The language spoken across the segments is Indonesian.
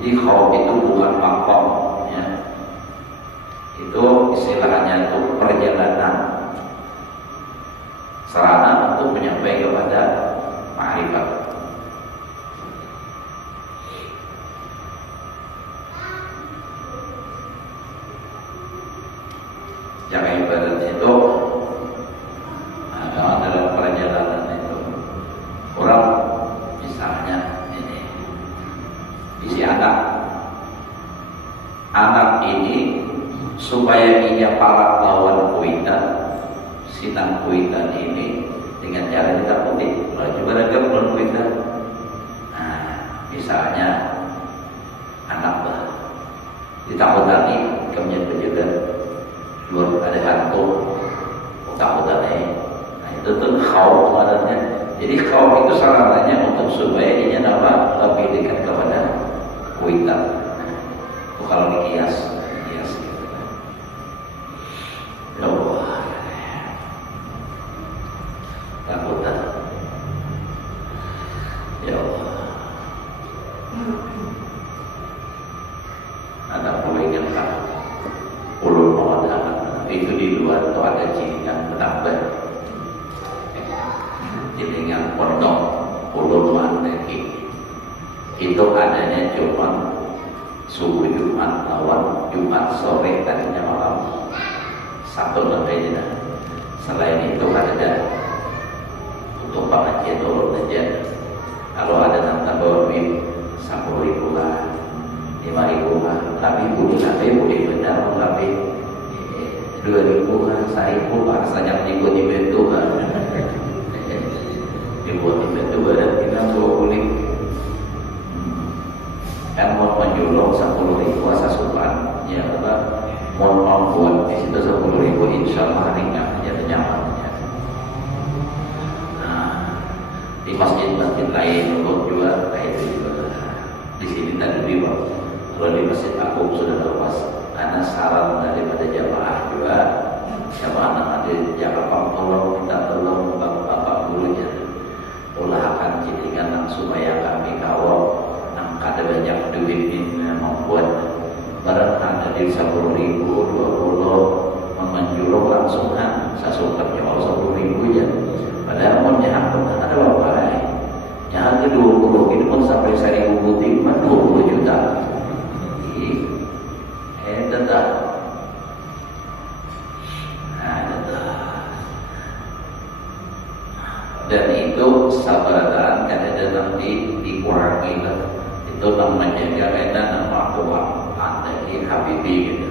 Jadi khauf itu bukan makom, ya. Itu istilahnya itu perjalanan, sarana untuk menyampaikan kepada ma'rifat. Jangan ibarat itu dalam perjalanan itu orang misalnya ini isi anak ini supaya ia parak lawan kuitan, sinang kuitan ini dengan cara ditakuti. Kalau coba ragam lawan kuitan, misalnya anak ditakutani kemudian berjaga luar ada hantu, takutannya. Nah itu tuh khauf sebenarnya. Jadi khauf itu sarananya untuk supaya ia lebih dekat kepada kuitan. Itu kalau dikias. Ya Allah, takutan. Ya Allah. Ada poin yang ulul mawadah itu di luar itu ada jiringan penambah, jiringan pondok ulul mawadah itu adanya cuma subuh Jumat lawan Jumat sore tadinya malam satu lantai. Selain itu ada untuk pengajian ulul aja. Kalau ada tambah duit 10.000 lah, 5.000 lah, tapi boleh benar, tapi 2.000 lah, 1.000 lah, saja dibuat dibantu lah, dibuat dibantu dan kita boleh kan mau menjulung 10.000 asasukan, ya apa, mau buat di situ 10.000, insya Allah ringan aja nyamannya. Di masjid-masjid lain untuk jual kayak itu juga. Di sini tadi bilang kalau di masjid aku sudah lepas, karena saran daripada jamaah juga, jamaah nanti jangan tolong minta tolong bapak gurunya, ulahkan jiringan supaya kami kawal, ada banyak duit ini membuat barang ada di 10.000, 20 menjulung langsung sasukan nyawa 10.000 ya. Padahal mau nyahat pun ada berapa lain. Nyahat ke 20 ini pun sampai 1.000 putih cuma 20 juta. Tetap. Dan itu sabaratan kadang nanti dikurangi lah. Itu namanya menjaga nama kuat andai Habibi gitu.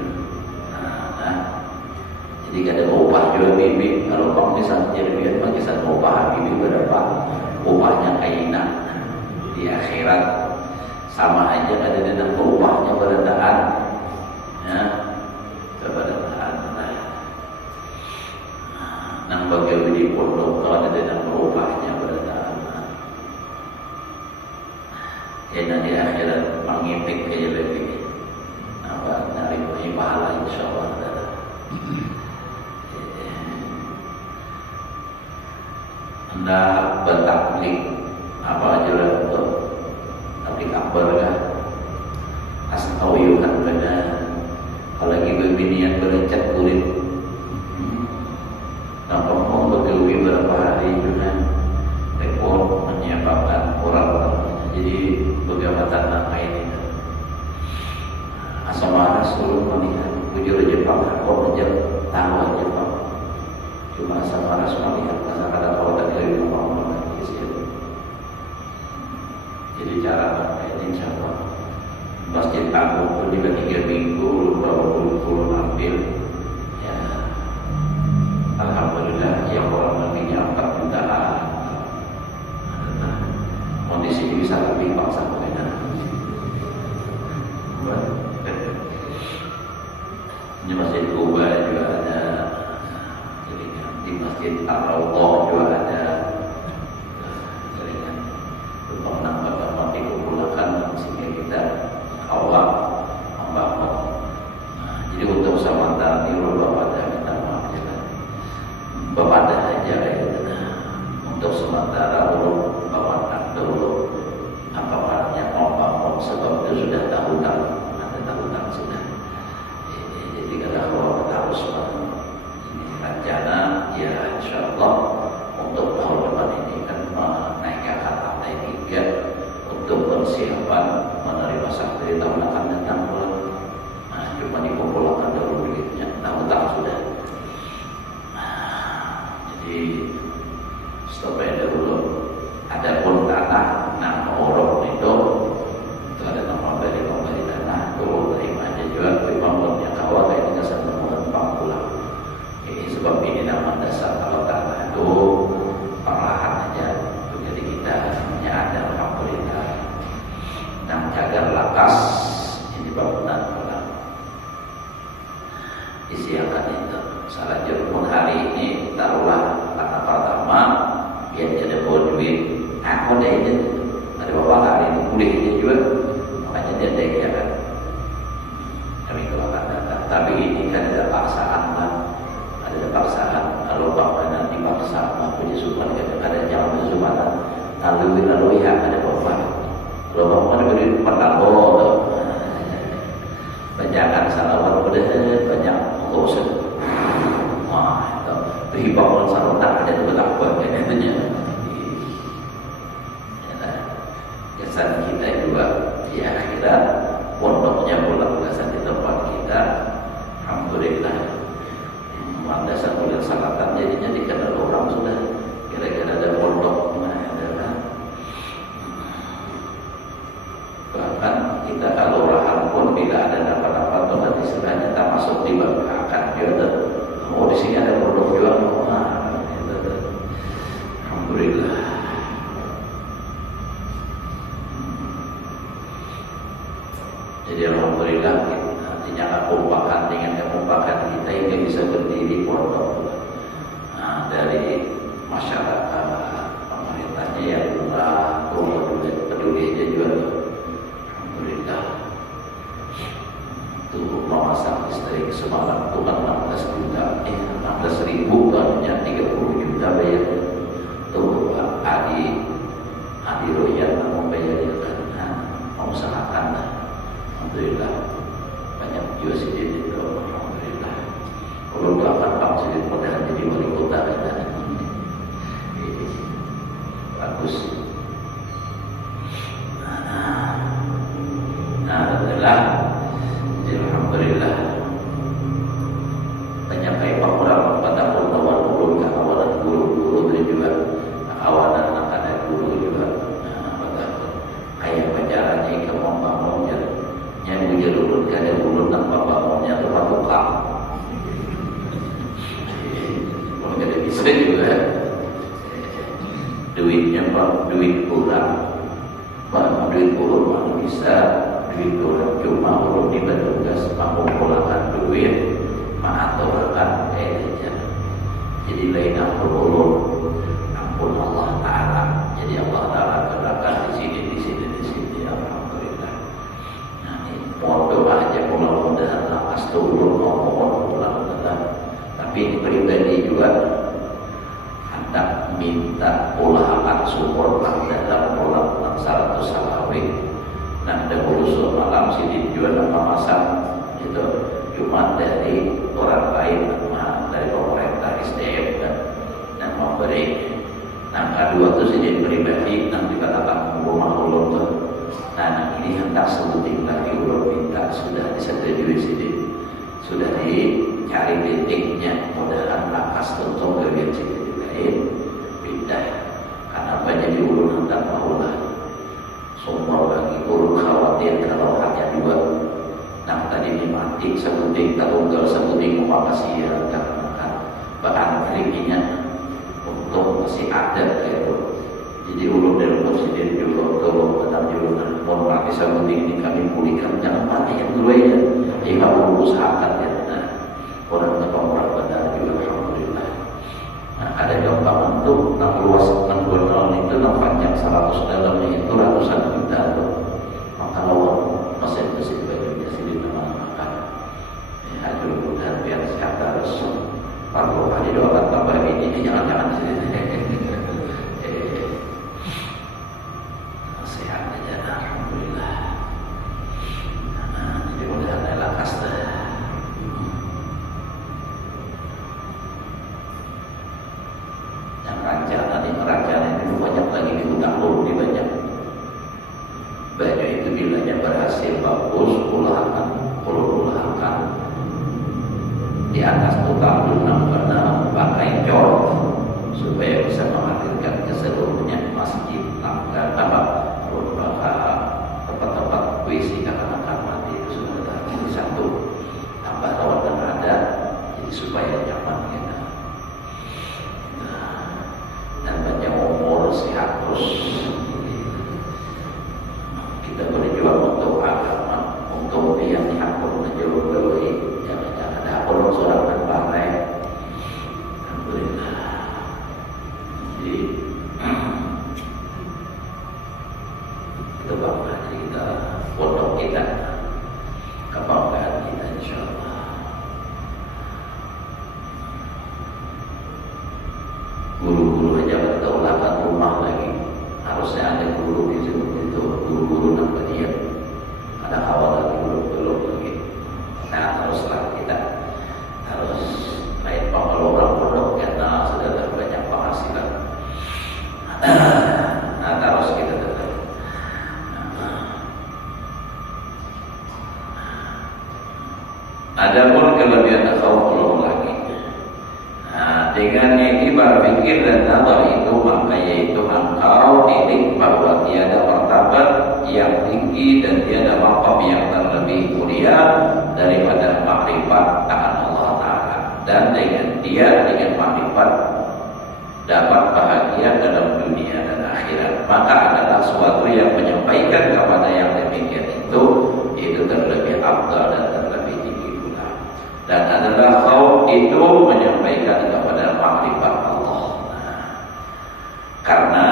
Jadi kadang upah jual bibi, kalau kamu bisa jadi biar kisah upah bibi berapa, upahnya kaina di akhirat sama aja kadang dengan upahnya berdaan, ya berdaan. Nang bagai di pondok kalau ada dengan upahnya berdaan, ya nanti akhirat mengipik aja lebih, apa nari pahala insyaallah. Anda bertaklik apa aja lah untuk taklik akbar kan asnauyuhan benar apalagi beginian berencet kulit nampak mau bergeluhi berapa hari juga repot menyiapkan orang jadi bagaimana nama ini asamara suruh melihat bujur Jepang aku menjadi tahu Jepang cuma asamara suruh melihat kata-kata dari rumah jadi cara ini siapa masjid agung pun juga 3 minggu beberapa puluh ambil ya alhamdulillah yang orang lebihnya 4 jutaan kondisi ini bisa lebih paksa benar ini masjid Kuba juga ada jadi di masjid Ar-Rawdah juga ada sehingga kita awal membangun. Jadi untuk sementara ini Bapak dah minta maaf ya. Bapak dah aja ya. Untuk sementara Bapak tak dulu apa-apanya mau bangun sebab itu sudah tahu ada hutang sudah. Jadi kata kalau kita harus rencana ya insya Allah untuk tahun depan ini kan menaikkan lantai 3 untuk persiapan menerima santri tahun akan datang pula. Nah, cuma dikumpulkan dulu duitnya, hutang sudah. Jadi stop aja dulu. Adapun tanah nama orang itu ada nama dari tanah itu terima aja juga. Memang punya kawan kayak ini kesan menumpang pulang. Ini sebab ini nama dasar kalau tanah itu perlahan aja. Jadi kita hanya ada alhamdulillah. Nang cagar lakas ini bangunan pulang. Isiakan itu. Selanjutnya pun hari ini taruhlah kata pertama biar jadi bawa duit. Aku ada ini dari bapak hari ini pulih ini juga, makanya dia ya kan. Kami kalau akan datang, tapi ini kan ada paksaan lah, ada paksaan. Kalau bapak nanti paksa, aku disuruh ada jalan kesempatan, lalu ya ada bapak. Kalau bapak ada di pertanggung, bacakan salawat udah banyak urusan. Wah, itu bangun salawat ada tuh tak buat kayak itunya. Kesan kita juga di akhirat pondoknya pula kesan di tempat kita alhamdulillah landasan bulan salatan jadinya dikenal orang sudah kira-kira ada pondok bahkan kita kalau rahal pun bila ada dapat-dapat Tuhan istilahnya tak masuk di akan dia mau di sini ada pondok juga alhamdulillah. Jadi alhamdulillah artinya kekompakan dengan kekompakan kita ini bisa berdiri pondok. Nah, dari masyarakat pemerintahnya yang murah, pedulinya juga alhamdulillah. Itu memasang listrik semalam itu kan 16 juta, 16.000 banyak 30 juta bayar. Tuh Adi Royan mau bayar ya karena mau usahakan lah. Alhamdulillah banyak juga sidin itu alhamdulillah. Kalau doakan Pak Sidin mudah jadi wali kota kita. Bagus. Nah, adalah alhamdulillah banyak kayak orang pada kawan ulun kawan guru dan juga kawan anak-anak guru juga. Kayak pacarannya ke membangunnya yang punya urut kada urut tanpa bangunnya tempat tukang kalau kada bisa juga duitnya pak duit kurang pak duit kurang mana bisa duit kurang cuma urut di petugas mengumpulkan duit mengaturkan aja jadi lain urut ampun Allah Ta'ala jadi Allah Ta'ala gerakan di sini alhamdulillah. Pondok aja mudah-mudahan lapas turun ngomong mudah-mudahan. Tapi ini pribadi juga hendak minta ulahan support dalam ulang 100 salawat. Nah dahulu malam sini juga nama masak itu cuma dari orang lain dari pemerintah SDM dan memberi. Nah kedua itu sini pribadi nanti katakan rumah ulun tuh. Nah ini hendak sebutin lagi ulun minta sudah disetujui sini sudah dicari titiknya mudah-mudahan lakas tutup bagian sini lain pindah karena banyak di ulun hendak maulah semua lagi ulun khawatir kalau hanya dua. Nah tadi mati sebutin tunggal sebutin makasih ya karena bahan triknya untuk masih ada gitu. Jadi ulun dari presiden juga tolong benar juga mohon maaf bisa ini kami pulihkan jangan mati yang dulu ya kalau usahakan ya nah orangnya pemerintah benar juga alhamdulillah. Nah ada gambaran tuh nang luas nang 2 tahun itu nang panjang 100 dalamnya itu ratusan juta tuh maka lawan mesin-mesin bajunya sini nama makan ya mudah-mudahan biar sehat terus kalau hari doakan tambah ini jangan-jangan sini di atas tukang dunang benar pakai cor supaya bisa menghadirkan keseluruhnya masjid langgar apa tempat-tempat puisi kata-kata mati itu sudah jadi satu tambah rawat dan ada jadi supaya nyaman kita dan banyak umur sehat terus kita berjuang untuk agama untuk yang dihapur menjauh-jauhi jangan dihapur seorang dan partai. Alhamdulillah. Jadi kita bangga kita pondok kita kebanggaan kita insyaallah. Guru-guru aja bertaulah rumah lagi harusnya ada guru di situ itu guru-guru namanya ada kawal lagi belum lagi. Nah teruslah kita harus kayak pengelola pondok karena sudah banyak penghasilan. Nah terus kita tetap. Adapun kelebihan takhawuf lagi. Nah, dengan iktibar fikir dan nazar itu maka yaitu engkau milik bahwa tiada martabat yang tinggi dan tiada maqam yang terlebih mulia daripada makrifat akan Allah Ta'ala, dan dengan makrifat dapat bahagia dalam dunia dan akhirat. Maka adalah suatu yang menyampaikan kepada yang demikian itu terlebih afdal dan terlebih tinggi pula. Dan adalah khauf itu menyampaikan kepada makrifat Allah. Karena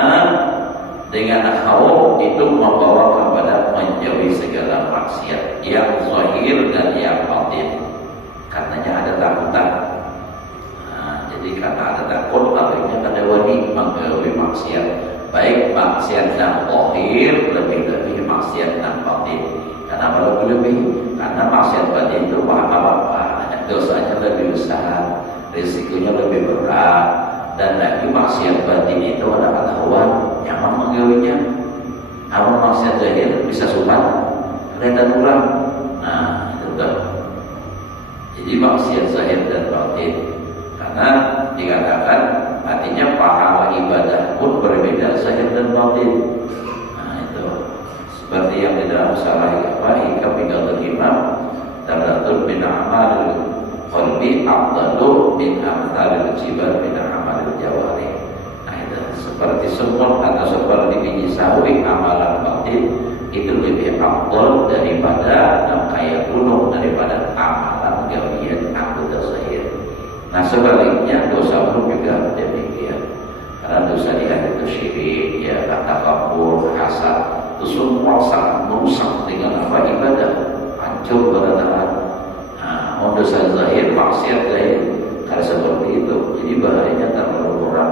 dengan khauf itu membawa kepada menjauhi segala maksiat yang zahir dan yang batin. Karenanya ada takutan. Jadi karena ada takut, artinya ada wani menjauhi maksiat, baik maksiat dan zahir, lebih-lebih maksiat dan batin. Kenapa lebih-lebih? Karena maksiat batin itu apa-apa, dosanya lebih besar, risikonya lebih berat, dan lagi maksiat batin itu ada ketahuan nyaman menggauinya. Amal maksiat zahir bisa sumbat, kelihatan ulang. Nah itu kan. Jadi maksiat zahir dan batin. Karena dikatakan artinya pahala ibadah pun berbeda zahir dan batin. Nah itu seperti yang di dalam salah hikam bidatul imam tadatul bin amalul qalbi afdalu min amsalil jibal min amalil jawarih. Nah itu seperti semut atau seperti biji sawi amalan batin itu lebih afdal daripada kayak gunung daripada amalan gawian anggota zahir. Nah sebaliknya dosa pun juga demikian. Karena dosa di hati itu syirik, ya takabur, hasad, itu semua sangat merusak dengan apa ibadah, hancur berantakan. Nah, dosa zahir, maksiat zahir, karena seperti itu, jadi bahayanya terlalu berat.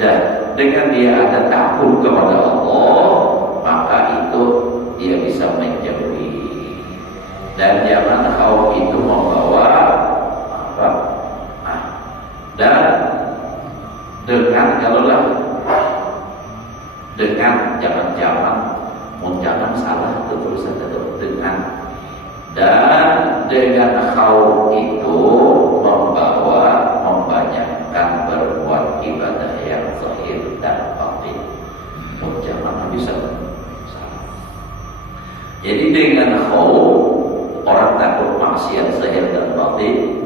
Dan dengan dia ada takut kepada Allah, maka itu dia bisa menjauhi. Dan jangan kau itu membawa dan dengan kalaulah dengan jangan salah terusan dengan dan dengan khauf itu membanyakkan berbuat ibadah yang zahir dan batin. Jangan bisa salah. Jadi dengan khauf orang takut maksiat zahir dan batin.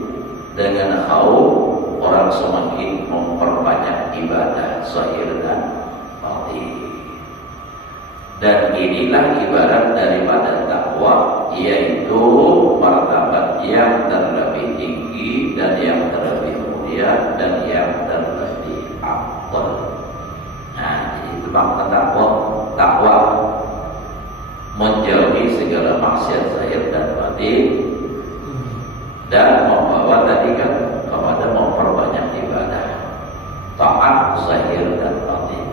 Dengan khauf orang semakin memperbanyak ibadah zahir dan batin. Dan inilah ibarat daripada takwa, yaitu martabat yang terlebih tinggi dan yang terlebih mulia dan yang terlebih afdal. Nah, jadi itu makna takwa menjauhi segala maksiat zahir dan batin dan membawa tadi kan kepada memperbanyak ibadah, taat zahir dan batin,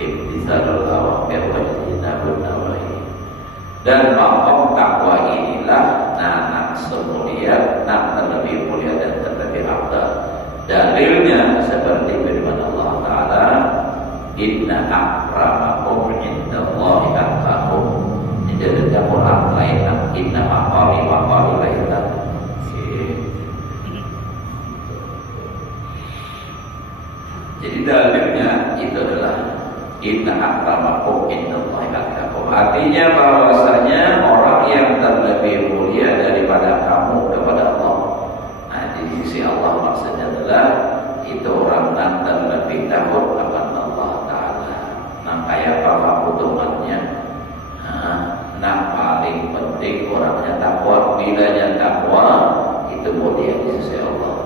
imtitsalul awamir wa ijtinabun nawahi. Dan maqam takwa inilah semulia, terlebih mulia dan terlebih afdal. Dalilnya seperti firman Allah Ta'ala, inna akramakum indallahi atqakum. Di dalam Quran lain, inna maqami lain Jadi dalilnya itu adalah inna akramakum indallahi atqakum. Artinya bahwasanya orang yang terlebih mulia daripada kamu kepada Allah. Nah, di sisi Allah maksudnya adalah itu orang yang terlebih takut akan Allah Ta'ala. Nah, kayak apa keutamannya? Nah, paling penting orangnya takwa. Bilanya takwa itu mulia di sisi Allah.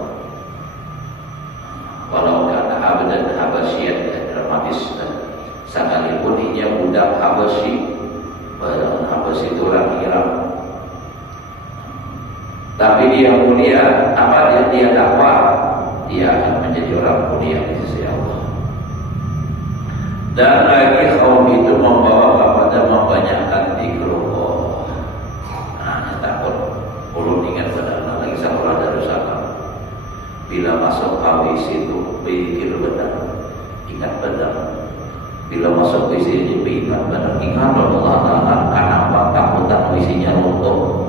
Walau kata abdan habasyian dalam hadis, sekalipun ia budak Habasyi, padahal Habasyi itu orang Irak, tapi dia mulia, apa dia takwa, dia akan menjadi orang mulia di sisi Allah. Dan lagi kaum itu membawa kepada membanyakkan zikrullah. Nah, takut ulun ingat pada lagi sekolah Darussalam. Bila masuk kawis itu pikir benar, ingat benar. Bila masuk WC ini ingat benar, ingat Allah Ta'ala. Kenapa takutan WC-nya runtuh?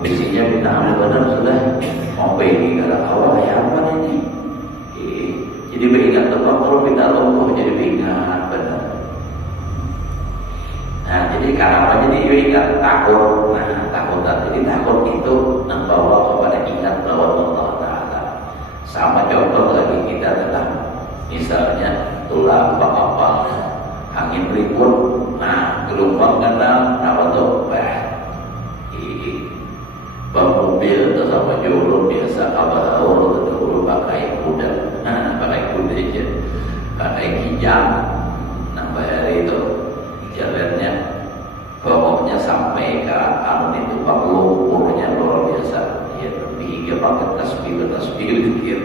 WC-nya benar benar sudah mau pergi ke awal ya apa ini? Jadi beringat tempat kalau pindah runtuh jadi ingat benar. Nah, jadi kenapa jadi ingat takut? Nah, takutan jadi takut itu membawa kepada ingat bahwa Allah Ta'ala. Sama contoh lagi kita tentang misalnya tulang apa angin ribut, nah gelombang kena apa tuh? Mobil atau sama jurun biasa abahur dulu pakai kuda, nah pakai kuda aja, pakai kijang, nambah hari itu jalannya pokoknya sampai ke anu itu pak lumpurnya luar biasa. Ya, hingga pakai tasbih dikir.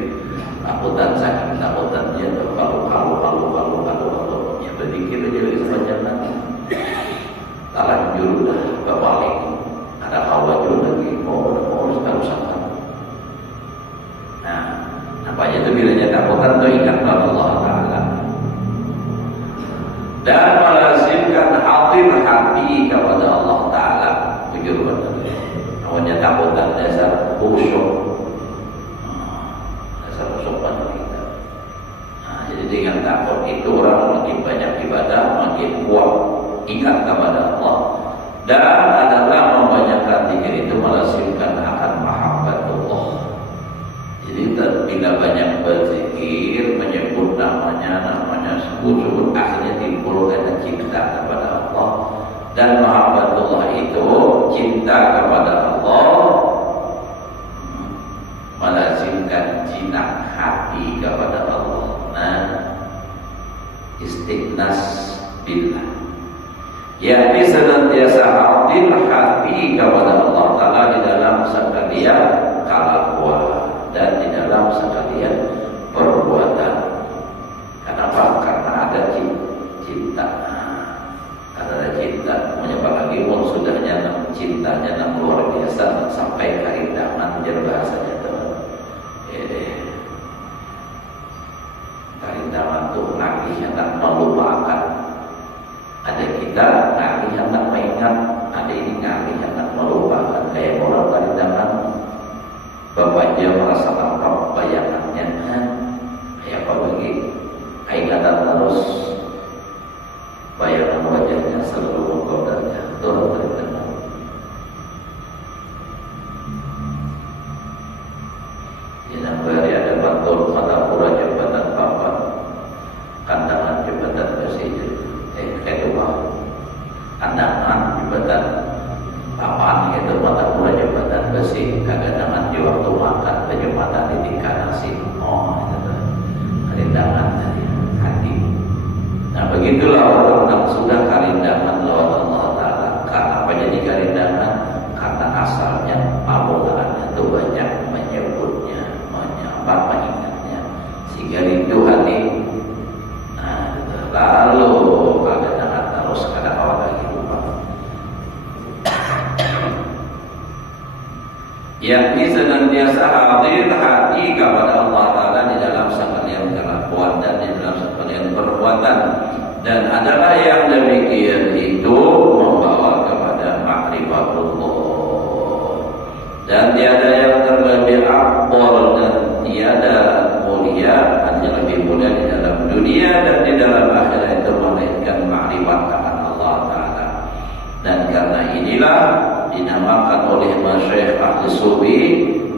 Takutan saking takutan dia halu ya berpikir aja lagi sepanjang nanti. Talanjur dah berbalik. Ada hawa juga lagi mau Darussalam. Nah, apa aja itu bilanya takutan itu ingat Allah Ta'ala. Dan melazimkan hati kepada Allah Ta'ala. Jujur benar. Namanya takutan dasar khusyuk. Jadi dengan takut itu orang makin banyak ibadah, makin kuat ingat kepada Allah, dan adalah membanyakkan zikir itu melazimkan akan mahabbatullah. Jadi bila banyak berzikir, menyebut namanya sebut akhirnya timbul ada cinta kepada Allah, dan mahabbatullah itu cinta kepada Allah melazimkan jinak hati kepada Allah. Istighnas billah, yakni senantiasa adil hati kepada Allah Ta'ala di dalam sekalian kelakuan dan di dalam sekalian perbuatan. Kenapa? Karena ada cinta. Ada cinta, menyebabkan lagi sudahnya cintanya yang luar biasa sampai kerindangan menjadi bahasanya teman. Kerindangan itu nagih yang tak melupakan. Ada kita nagih yang tak mengingat, ada ini nagih yang tak melupakan. Kayak orang kerindangan, bapak dia merasa tanpa bayangannya, kayak apa lagi? Ingatan terus, bayangan wajahnya selalu menggodanya. Turun kerindangan. Yang beri ada bantul Madapura jembatan papan, kandangan jembatan Persija, kedua kandangan jembatan papan itu Madapura jembatan besi, kandangan di waktu makan jembatan di nasi. Oh, itu kerindangan dari hati. Nah, begitulah orang yang sudah kerindangan lawan Allah Ta'ala. Karena apa jadi kerindangan? Karena asalnya pamulaannya itu banyak menyebutnya, mengingatnya, sehingga rindu hati. Nah, lalu kadang-kadang terus kadang-kadang lagi lupa. Yakni senantiasa hadir hati kepada Allah Ta'ala di dalam sekalian kelakuan dan di dalam sekalian perbuatan, dan adalah yang demikian itu membawa kepada ma'rifatullah. Dan tiada yang terlebih akbar dan tiada mulia, hanya lebih mulia surga di dalam dunia dan di dalam akhirat itu melainkan ma'rifat akan Allah Ta'ala. Dan karena inilah dinamakan oleh Masyaikh Ahli Sufi,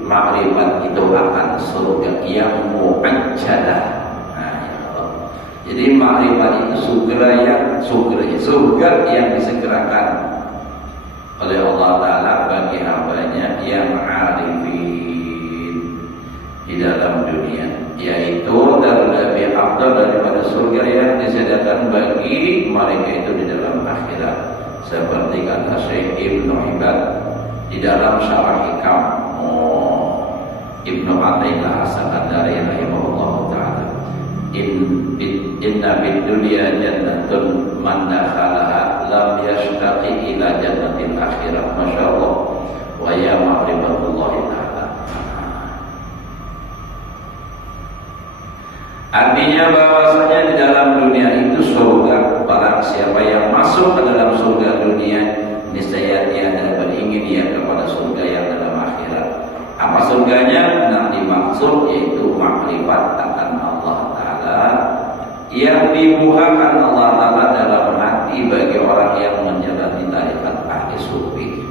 ma'rifat itu akan surga yang mu'ajjalah. Jadi ma'rifat itu surga yang disegerakan oleh Allah Ta'ala bagi hambanya yang arifin di dalam dunia, yaitu terlebih afdal daripada surga yang disediakan bagi mereka itu di dalam akhirat, seperti kata Syekh Ibnu Ibad di dalam Syarah Hikam Ibnu Athaillah As-Sakandari rahimahullah ta'ala, inna bid dunya jannatun man dakhalaha lam yashtaqi ila jannatil akhirat. Masyaallah, wa ya ma'rifatullah ta'ala. Artinya bahwasanya di dalam dunia itu surga. Barang siapa yang masuk ke dalam surga dunia, niscaya dia akan beringin dia kepada surga yang dalam akhirat. Apa surganya? Yang dimaksud yaitu makrifat akan Allah Ta'ala yang dibukakan Allah Ta'ala dalam hati bagi orang yang menjalani tarikat ahli sufi.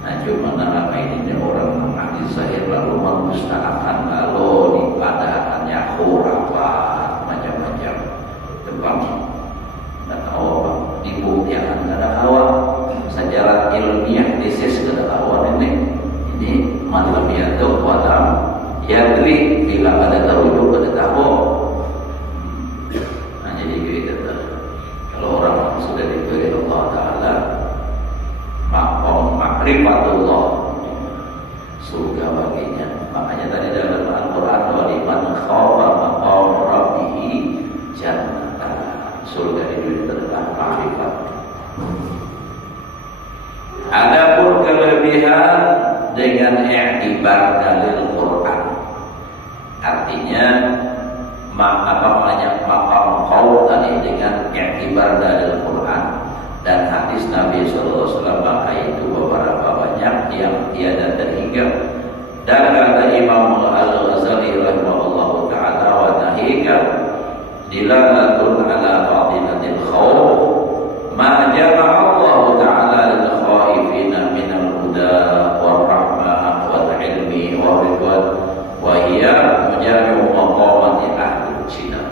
Nah, cuma nama ini orang ahli zahir lalu mendustakan, lalu dipadakannya khurafat macam-macam tentang nggak tahu apa dibuktikan nggak ada kawan secara ilmiah tesis nggak ada kawan ini malam itu walam yadri bila ada tahu ada tahu. Nah, jadi gitu kalau orang sudah diberi Allah Ta'ala maqam makrifatullah, surga baginya. Makanya tadi dalam Al-Quran wa liman khafa maqam rabbih jannatan, surga di dunia adalah makrifat. Adapun kelebihan dengan i'tibar dalil Quran, artinya maqam khauf tadi dengan i'tibar dalil Quran dan hadis Nabi SAW, maka itu beberapa banyak yang tiada terhingga. Dan kata Imam Al-Ghazali rahimahullah ta'ala, wa nahika dilalatun ala fadilatil khawf ma jama'a Allah ta'ala lil khaifina minal huda wal rahmah wal ilmi wal ridwan wa hiya mujami'u maqamati ahli jannah.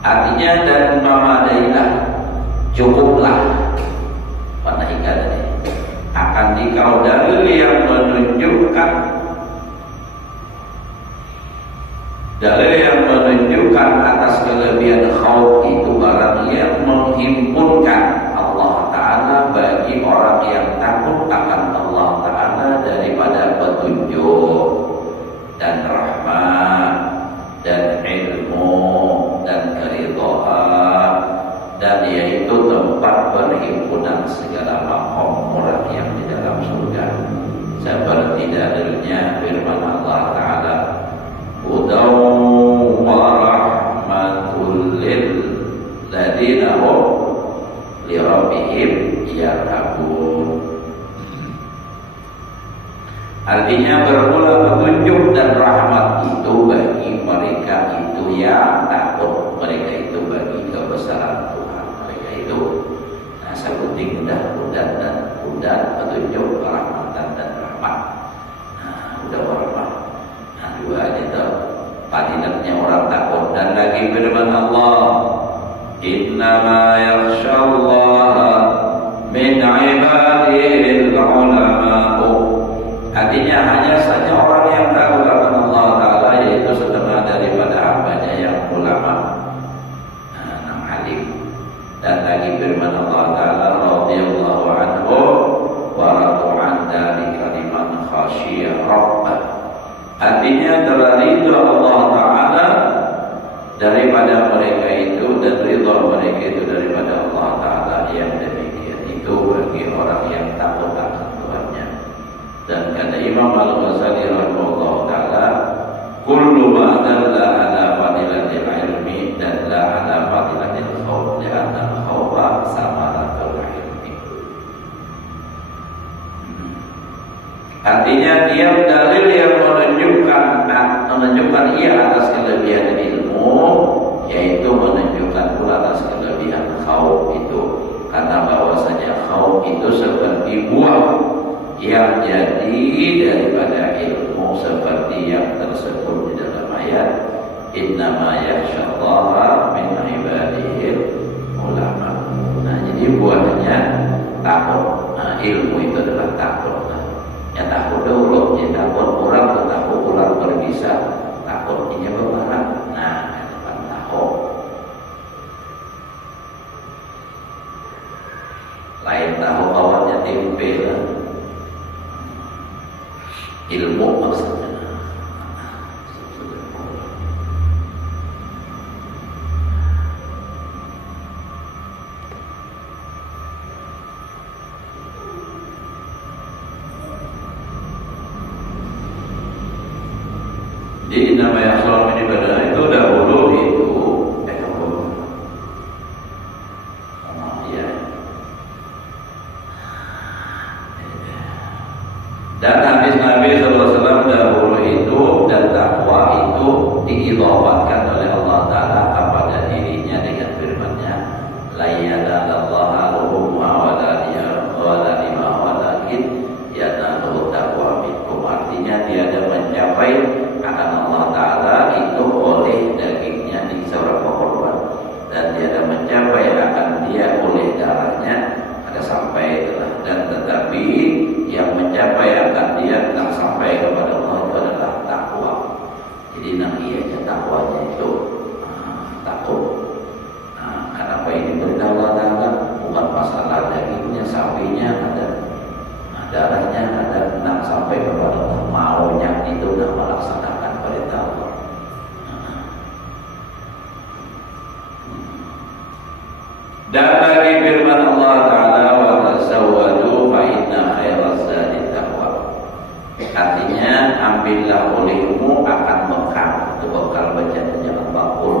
Artinya dan memadailah, cukuplah pada hikayat ini akan dikau dalil yang menunjukkan atas kelebihan khauf itu barang yang menghimpunkan Allah Ta'ala bagi orang yang takut akan Allah Ta'ala daripada petunjuk dan rahmat dan ilmu dan keridhaan, dan yaitu tempat perhimpunan segala makhluk orang yang di dalam surga, seperti dalilnya firman Allah Ta'ala, hudaw wa rahmatul lil ladina hum li rabbihim yarhabun. Artinya bermula petunjuk dan rahmat itu bagi mereka itu yang takut, mereka itu bagi kebesaran Tuhan mereka itu. Nah, seperti mudah-mudahan dan petunjuk, rahmatan dan rahmat. Nah, udah rahmat. Nah, dua itu fadilatnya orang takut. Dan lagi firman Allah, innama yakhshallaha min ibadihil ulama'u. Artinya hanya saja orang yang takut akan Allah Ta'ala yaitu setengah daripada hambanya yang ulama, yang alim. Dan lagi firman Allah Ta'ala, radhiyallahu anhu wa radu an dzalika liman khasyiya rabbah. Artinya telah ridha Allah Ta'ala daripada mereka itu, dan ridha mereka itu daripada Allah Ta'ala yang demikian itu bagi orang yang takut akan Tuhannya. Dan kata Imam Al-Ghazali rahimahullah ta'ala, kullu ma dalla ala fadilatil ilmi dan la ala fadilatil khawf, li'anna al-khawfa samaratul ilmi. Artinya tiap dalil yang menunjukkan menunjukkan ia atas kelebihan ilmu, yaitu menunjukkan pula atas kelebihan khauf itu. Karena bahwasanya khauf itu seperti buah yang jadi daripada ilmu, seperti yang tersebut di dalam ayat innama yakhsyallaha min ibadihil ulama. Nah, jadi buahnya takut. Nah, ilmu itu adalah takut. Ya takut dulu, ya takut orang, takut ular berbisa, takut ini bebaran. Nah, itu takut. Lain tahu kawannya tempe lah. Ilmu maksudnya. Jadi nama yang selalu ibadah itu dahulu itu dan hadis Nabi SAW dahulu itu dan takwa itu diidhafatkan oleh Allah Ta'ala kepada dirinya dengan firman-Nya la yanalallahu luhumha wala dima'uha walakin yanaluhu taqwa minkum. Artinya tiada mencapai akan Allah Ta'ala itu oleh dagingnya di seorang korban, dan tiada mencapai akan dia oleh darahnya ada sampai telah, dan tetapi yang mencapai akan dia tak sampai kepada Allah itu adalah takwa. Jadi namanya takwanya itu takut. Kenapa ini perintah Allah Ta'ala? Bukan masalah dagingnya, sapinya ada, darahnya ada, nak sampai kepada Allah, maunya itu nak melaksanakan perintah Allah. Dan bagi firman Allah Ta'ala wa tazawwadu fa inna khairaz zadi taqwa. Artinya ambillah olehmu akan bekal, itu bekal bacaan jangan bakul,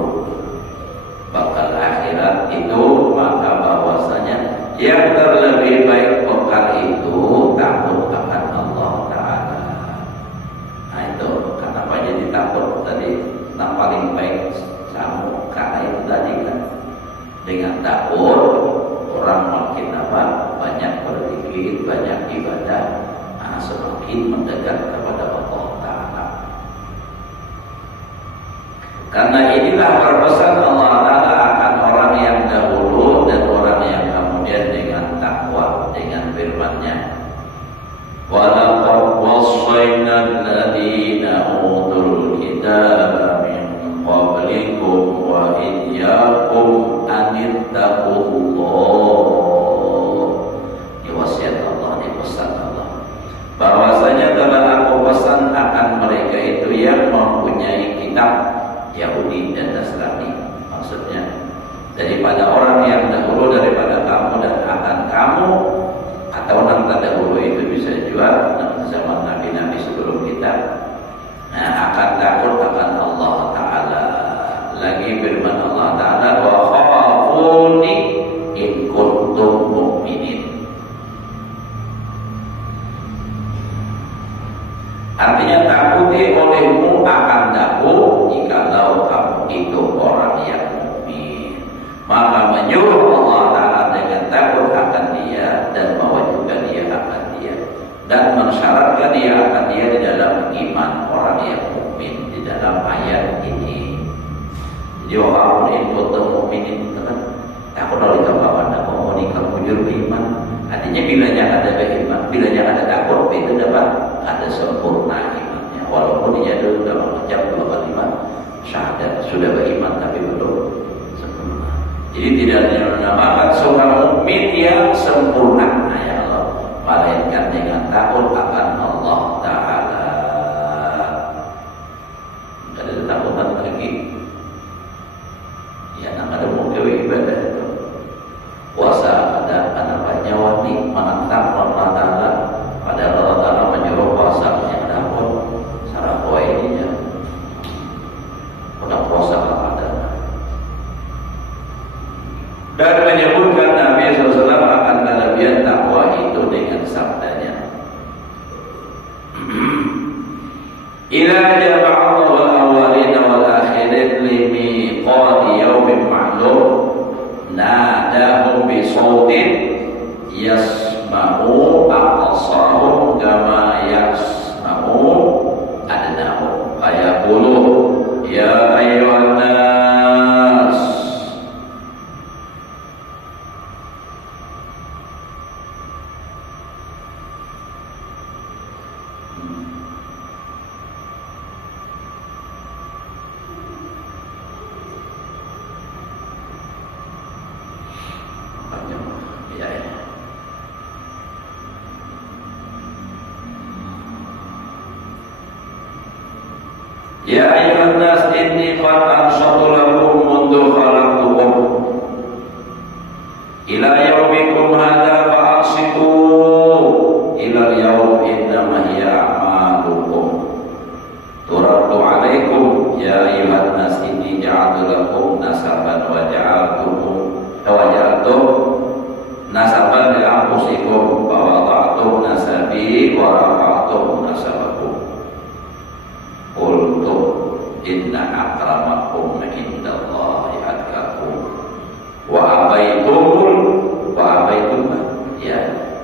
bakal akhirat itu, maka bahwasanya yang terlebih baik bekal itu takut akan Allah Ta'ala. Nah itu kenapa jadi takut tadi? Nah paling baik kamu karena itu tadi kan, dengan takut orang makin apa? Banyak berzikir, banyak ibadah, semakin mendekat kepada Allah Ta'ala. Karena inilah perpesan Allah Ta'ala akan orang yang dahulu dan orang yang kemudian dengan takwa, dengan firman-Nya walaqad wassayna alladziina utul kitaba min qablikum wa iyyakum anittaqullah. Ini wasiat Allah, ini pesan Allah, bahwasanya telah aku pesan akan mereka itu yang mempunyai kitab Yahudi dan Nasrani, maksudnya daripada orang yang dahulu daripada kamu dan akan kamu, atau orang terdahulu itu bisa juga zaman nabi-nabi sebelum kita. Nah, akan takut akan Allah Ta'ala. Lagi firman Allah Ta'ala wa khafuni in kuntum mu'minin. Artinya takuti olehmu akan aku jikalau kamu itu orang yang mukmin. Maka menyuruh Allah Ta'ala dengan takut akan dia dan mewajibkan dia akan dia, dan mensyaratkan dia akan dia di dalam iman orang yang mukmin di dalam ayat ini. Jadi orang itu mukminin kan takut oleh kawan dan komunikasi mujur beriman. Artinya bilanya ada beriman, bilanya ada takut, itu dapat ada sempurna imannya. Walaupun dia dulu sudah mengucap 2 kalimat syahadat, sudah beriman tapi belum sempurna. Jadi tidak dinamakan seorang mukmin yang sempurna, ya Allah, melainkan dengan takut akan Allah Ta'ala. Ada ketakutan lagi. Ya, ada mungkin ibadah itu. Puasa ada apa nyawa nih menentang Allah Ta'ala. Padahal Allah Ta'ala menyuruh puasa yang takut. Sarah poa ini ya. Udah puasa ada. Dan menyebutkan Nabi SAW akan kelebihan takwa itu dengan sabdanya. Ila jama'allahu akhirin limiqati yaumin ma'lum nadahum bisautin yasma'u aqsahum kama yasma'u adnahum ayaqulu ya ayyuhan nas. Ya ayyuhan nas inni qad anshatu lakum mundu khalaqtukum ila yaumikum hadza fa'ansitu ila al-yaum innama hiya a'malukum turaddu alaikum ya ayyuhan nas inni ja'altu lakum nasaban wa ja'altum nasaban li anfusikum wa wada'tum nasabi wa rafa'tum nasabakum. Qultu inna akramakum indallahi atqakum wa abaitum ya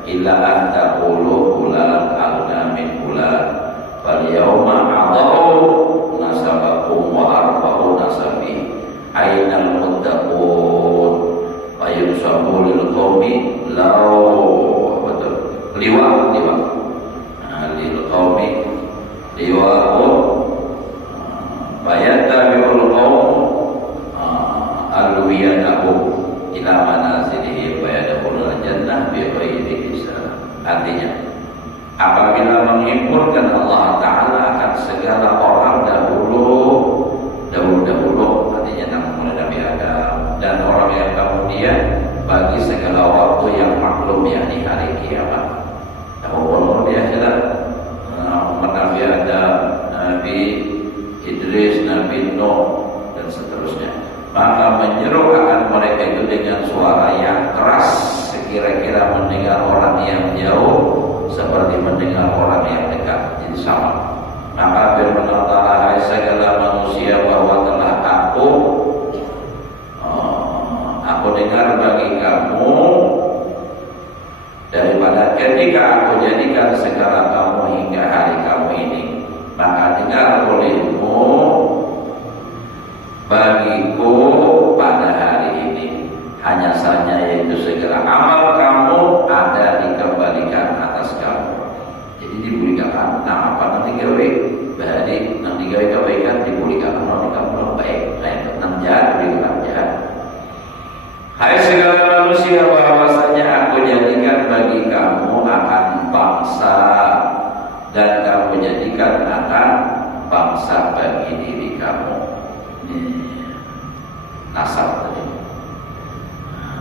illa an taqulu fulan aghna min fulan fal yawma adaw nasabakum wa arfa'u nasabi ainal muttaqun wa yusabu lil qaumi law liwa lil qaumi liwa'u fayattabi'ul qaum alwiyatahum ila manazilihim wa yadkhulul jannah bi ghairi hisab. Artinya apabila menghimpunkan Allah Ta'ala akan segala orang dahulu, artinya mulai Nabi Adam dan orang yang kemudian bagi segala waktu yang maklum yakni hari kiamat. Dahulu dia sudah Nabi Adam, Nabi Idris, Nabi Nuh dan seterusnya. Maka menyeru akan mereka itu dengan suara yang keras, sekira-kira mendengar orang yang jauh seperti mendengar orang yang dekat, jadi sama. Maka firman Allah, hai segala manusia, bahwa telah aku dengar bagi kamu daripada ketika aku jadikan segala kamu hingga hari kamu ini. Maka dengar olehmu bagiku pada hari ini hanya saja yaitu segala amal kamu ada dikembalikan atas kamu. Jadi diberikan apa nanti gawe bahari nanti gawe kebaikan diberikan nanti kamu baik nanti jahat diberikan jahat. Hai segala manusia, bahwasanya aku jadikan bagi kamu akan bangsa dan kamu jadikan akan bangsa bagi diri kamu. Nasab tadi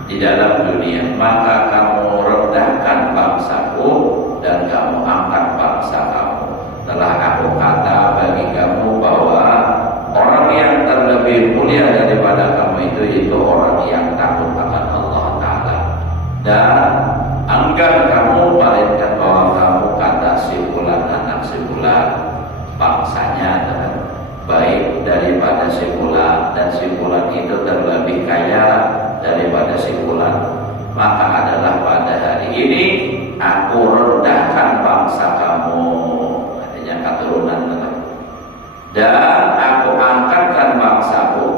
di dalam dunia, maka kamu rendahkan bangsaku dan kamu angkat bangsa kamu. Telah aku kata bagi kamu bahwa orang yang terlebih mulia daripada kamu itu orang yang takut akan Allah Ta'ala. Dan enggan kamu melainkan bahwa kamu kata simpulan anak simpulan bangsanya adalah baik daripada simpulan, dan simpulan itu terlebih kaya daripada simpulan. Maka adalah pada hari ini aku rendahkan bangsa kamu, artinya keturunan telah, dan aku angkatkan bangsaku.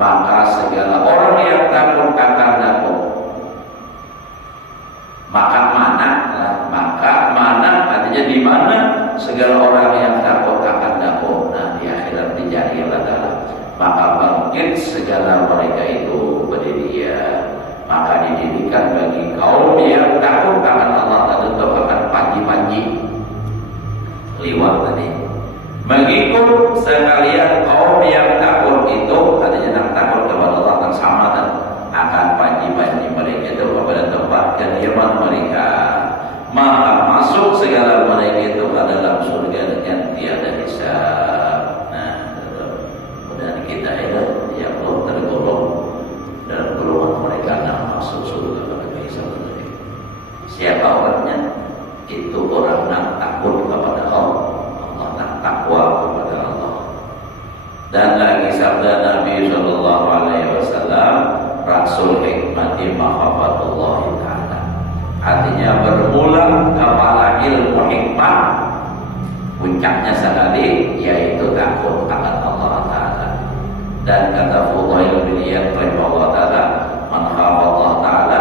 Maka segala orang yang takut akan aku, maka mana artinya di mana segala orang yang takut akan aku, nah di akhirat dijadikan adalah maka bangkit segala mereka itu berdiri ya. Maka didirikan bagi kaum yang takut akan Allah, tentu akan panji-panji liwat tadi mengikut sekalian kaum yang takut itu, artinya yang takut kepada Allah dan sama dan akan panji-panji mereka itu kepada tempat kediaman mereka. Maka masuk segala mereka itu adalah surga dengan tiada hisab. Nah, kemudian kita ya belum tergolong dalam golongan mereka yang masuk surga pada hisab. Siapa orangnya? Itu orang yang takut kepada Allah, takwa kepada Allah. Dan lagi sabda kasrati makhafatullah ta'ala. Artinya bermula kepada ilmu hikmah, puncaknya sekali yaitu takut akan Allah Ta'ala. Dan kata Fudail bin Iyad rahimahullah ta'ala, man khafallah ta'ala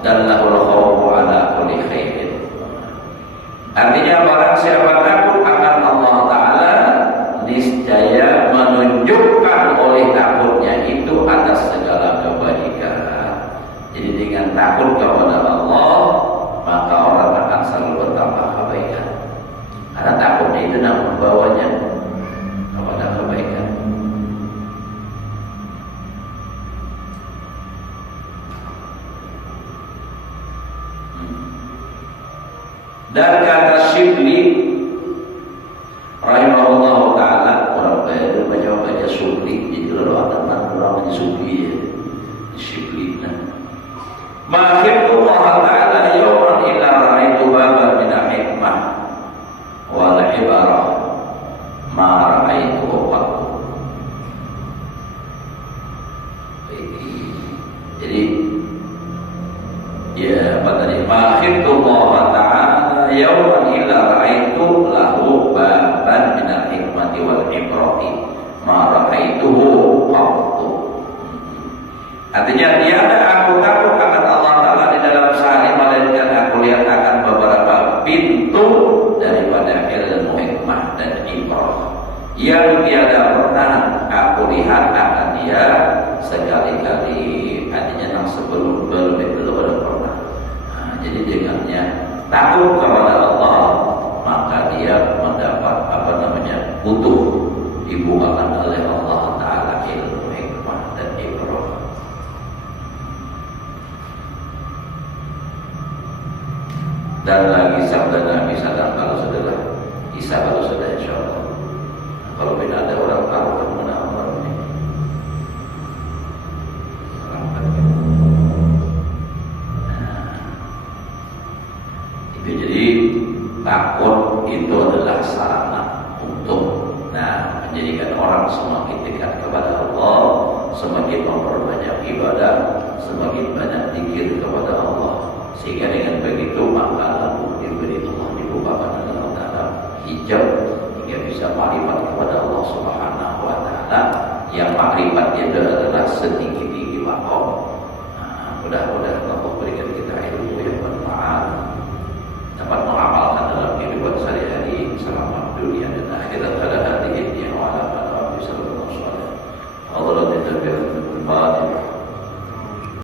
dan lahul khawfu ala kulli khairin. Artinya barang siapa takut akan Allah Ta'ala, niscaya menunjukkan oleh takutnya itu atas segala kebaikan. Jadi dengan takut kepada Allah, maka orang akan selalu bertambah kebaikan. Karena takutnya itu nak membawanya kepada kebaikan. Dan kata Syibli rahimahullah ta'ala, orang baca Syibli, jadi kalau ada orang baca Syibli ya, Syibli ma khiftu Allah ta'ala yawman illa ra'aitu baban min al-hikmah wal ibarah ma ra'aitu qattu. Jadi ya apa tadi, ma khiftu Allah ta'ala yawman illa ra'aitu lahu baban min al-hikmati wal ibrati ma ra'aituhu qattu. Artinya tiada aku takut akan Allah Ta'ala di dalam sehari, melainkan aku lihat akan beberapa pintu daripada ilmu hikmah dan ibrah yang tiada pernah aku lihat akan dia sekali-kali. Artinya yang sebelum itu belum pernah. Nah, jadi dengannya takut kepada Allah, maka dia mendapat utuh dibukakan oleh Allah Ta'ala ilmu hikmah dan ibrah. Dan lagi sabda Nabi SAW, kalau sudah insya Allah. Kalau tidak ada orang tahu kemana orang ini. Itu jadi takut itu adalah sarana untuk menjadikan orang semakin dekat kepada Allah, semakin memperbanyak ibadah, semakin banyak zikir kepada Allah. Sehingga dengan begitu maka lalu diberi Allah, dibukakan oleh Allah Ta'ala hijab hingga bisa makrifat kepada Allah Subhanahu wa Ta'ala, yang makrifat itu adalah setinggi-tinggi makom. Mudah-mudahan Allah berikan